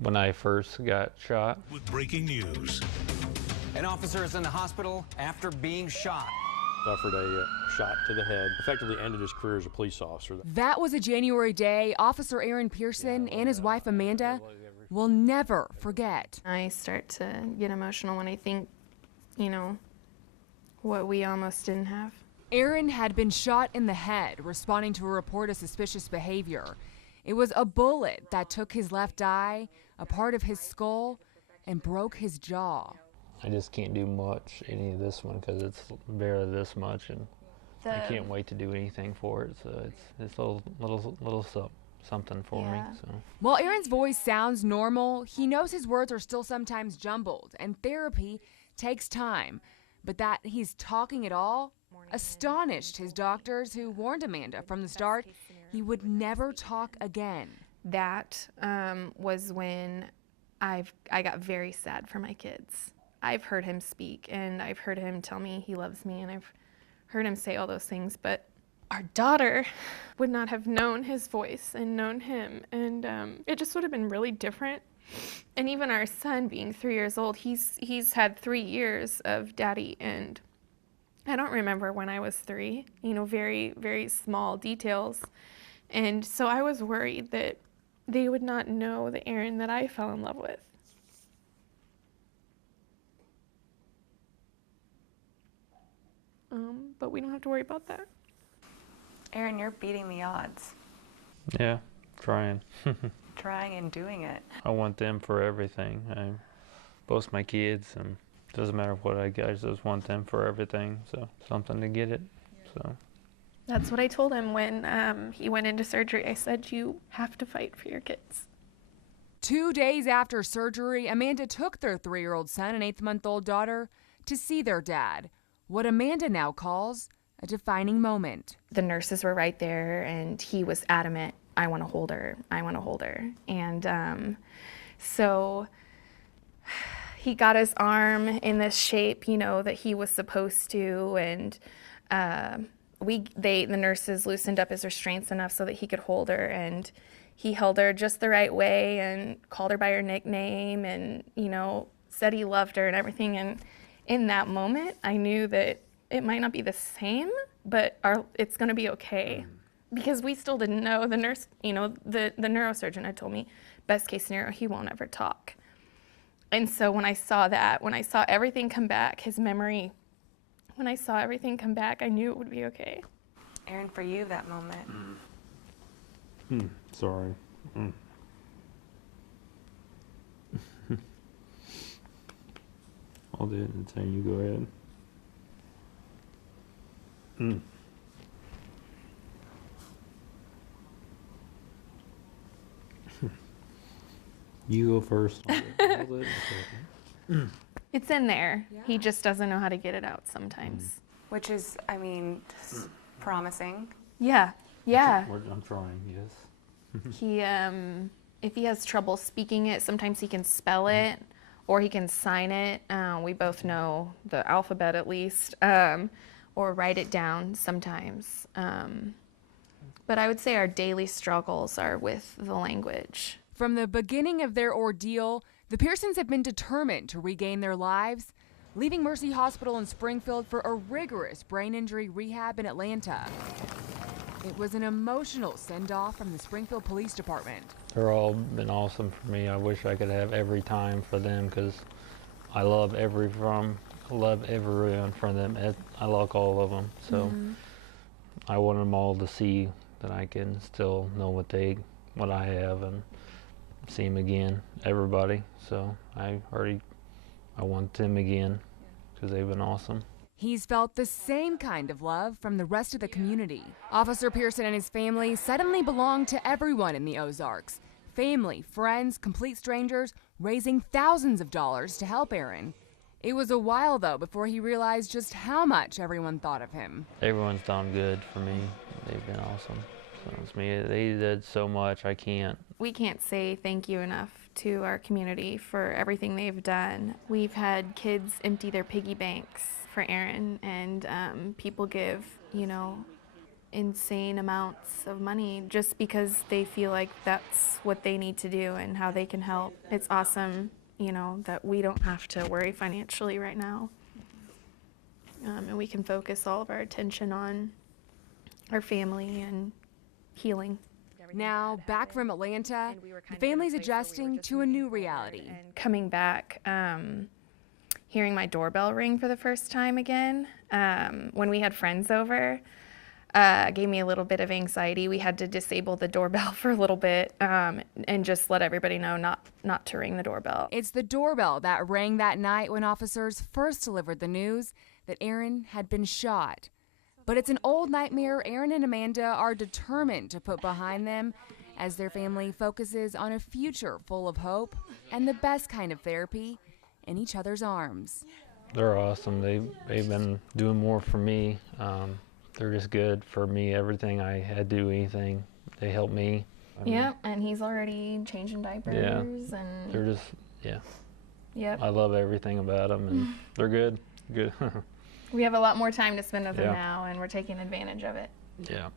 when I first got shot. With breaking news. An officer is in the hospital after being shot. Suffered a shot to the head, effectively ended his career as a police officer. That was a January day Officer Aaron Pearson and his wife Amanda will never forget. I start to get emotional when I think, you know, what we almost didn't have. Aaron had been shot in the head, responding to a report of suspicious behavior. It was a bullet that took his left eye, a part of his skull, and broke his jaw. I just can't do much, any of this one, because it's barely this much, and I can't wait to do anything for it. So it's a little something for me. So. While Aaron's voice sounds normal, he knows his words are still sometimes jumbled, and therapy takes time. But that he's talking at all astonished his doctors, who warned Amanda from the start he would never talk again. That was when I got very sad for my kids. I've heard him speak, and I've heard him tell me he loves me, and I've heard him say all those things, but our daughter would not have known his voice and known him, and it just would have been really different. And even our son, being 3 years old, he's had 3 years of daddy, and I don't remember when I was 3, you know, very, very small details. And so I was worried that they would not know the Aaron that I fell in love with. But we don't have to worry about that. Aaron, you're beating the odds. Yeah, trying. Trying and doing it. I want them for everything. Both my kids, and doesn't matter what I get, I just want them for everything. So something to get it. So. That's what I told him when he went into surgery. I said, you have to fight for your kids. 2 days after surgery, Amanda took their 3-year-old son and 8-month-old daughter to see their dad. What Amanda now calls a defining moment. The nurses were right there, and he was adamant, I want to hold her, I want to hold her. And so he got his arm in this shape, you know, that he was supposed to, and the nurses loosened up his restraints enough so that he could hold her, and he held her just the right way and called her by her nickname, and, you know, said he loved her and everything. And in that moment, I knew that it might not be the same, but it's going to be okay. Because we still didn't know. The nurse, you know, the neurosurgeon had told me, best case scenario, he won't ever talk. And so when I saw that, when I saw everything come back, his memory, when I saw everything come back, I knew it would be okay. Aaron, for you, that moment. Sorry. I'll do it and say you go ahead. You go first. I'll do it in a second. It's in there. Yeah. He just doesn't know how to get it out sometimes. Which is, I mean, promising. Yeah, yeah. I'm trying, yes. He, if he has trouble speaking it, sometimes he can spell it, or he can sign it. We both know the alphabet at least, or write it down sometimes. But I would say our daily struggles are with the language. From the beginning of their ordeal, the Pearsons have been determined to regain their lives, leaving Mercy Hospital in Springfield for a rigorous brain injury rehab in Atlanta. It was an emotional send-off from the Springfield Police Department. They're all been awesome for me. I wish I could have every time for them, because I love everyone from them. I like all of them. So I want them all to see that I can still know what I have, and see them again, everybody. So I want them again, because they've been awesome. He's felt the same kind of love from the rest of the community. Officer Pearson and his family suddenly belong to everyone in the Ozarks. Family, friends, complete strangers, raising thousands of dollars to help Aaron. It was a while, though, before he realized just how much everyone thought of him. Everyone's done good for me. They've been awesome. So it's me. They did so much, I can't. We can't say thank you enough to our community for everything they've done. We've had kids empty their piggy banks for Aaron, and people give, you know, insane amounts of money just because they feel like that's what they need to do and how they can help. It's awesome, you know, that we don't have to worry financially right now. And we can focus all of our attention on our family and healing. Now, back from Atlanta, the family's adjusting to a new reality. And coming back, hearing my doorbell ring for the first time again, when we had friends over, gave me a little bit of anxiety. We had to disable the doorbell for a little bit and just let everybody know not to ring the doorbell. It's the doorbell that rang that night when officers first delivered the news that Aaron had been shot. But it's an old nightmare Aaron and Amanda are determined to put behind them as their family focuses on a future full of hope and the best kind of therapy in each other's arms. They're awesome. They've been doing more for me. They're just good for me. Everything I had to do, anything, they help me. Yep, and he's already changing diapers. Yeah, and they're just, yeah. Yep. I love everything about them, and they're good. Good. We have a lot more time to spend with Yeah. him now, and we're taking advantage of it. Yeah.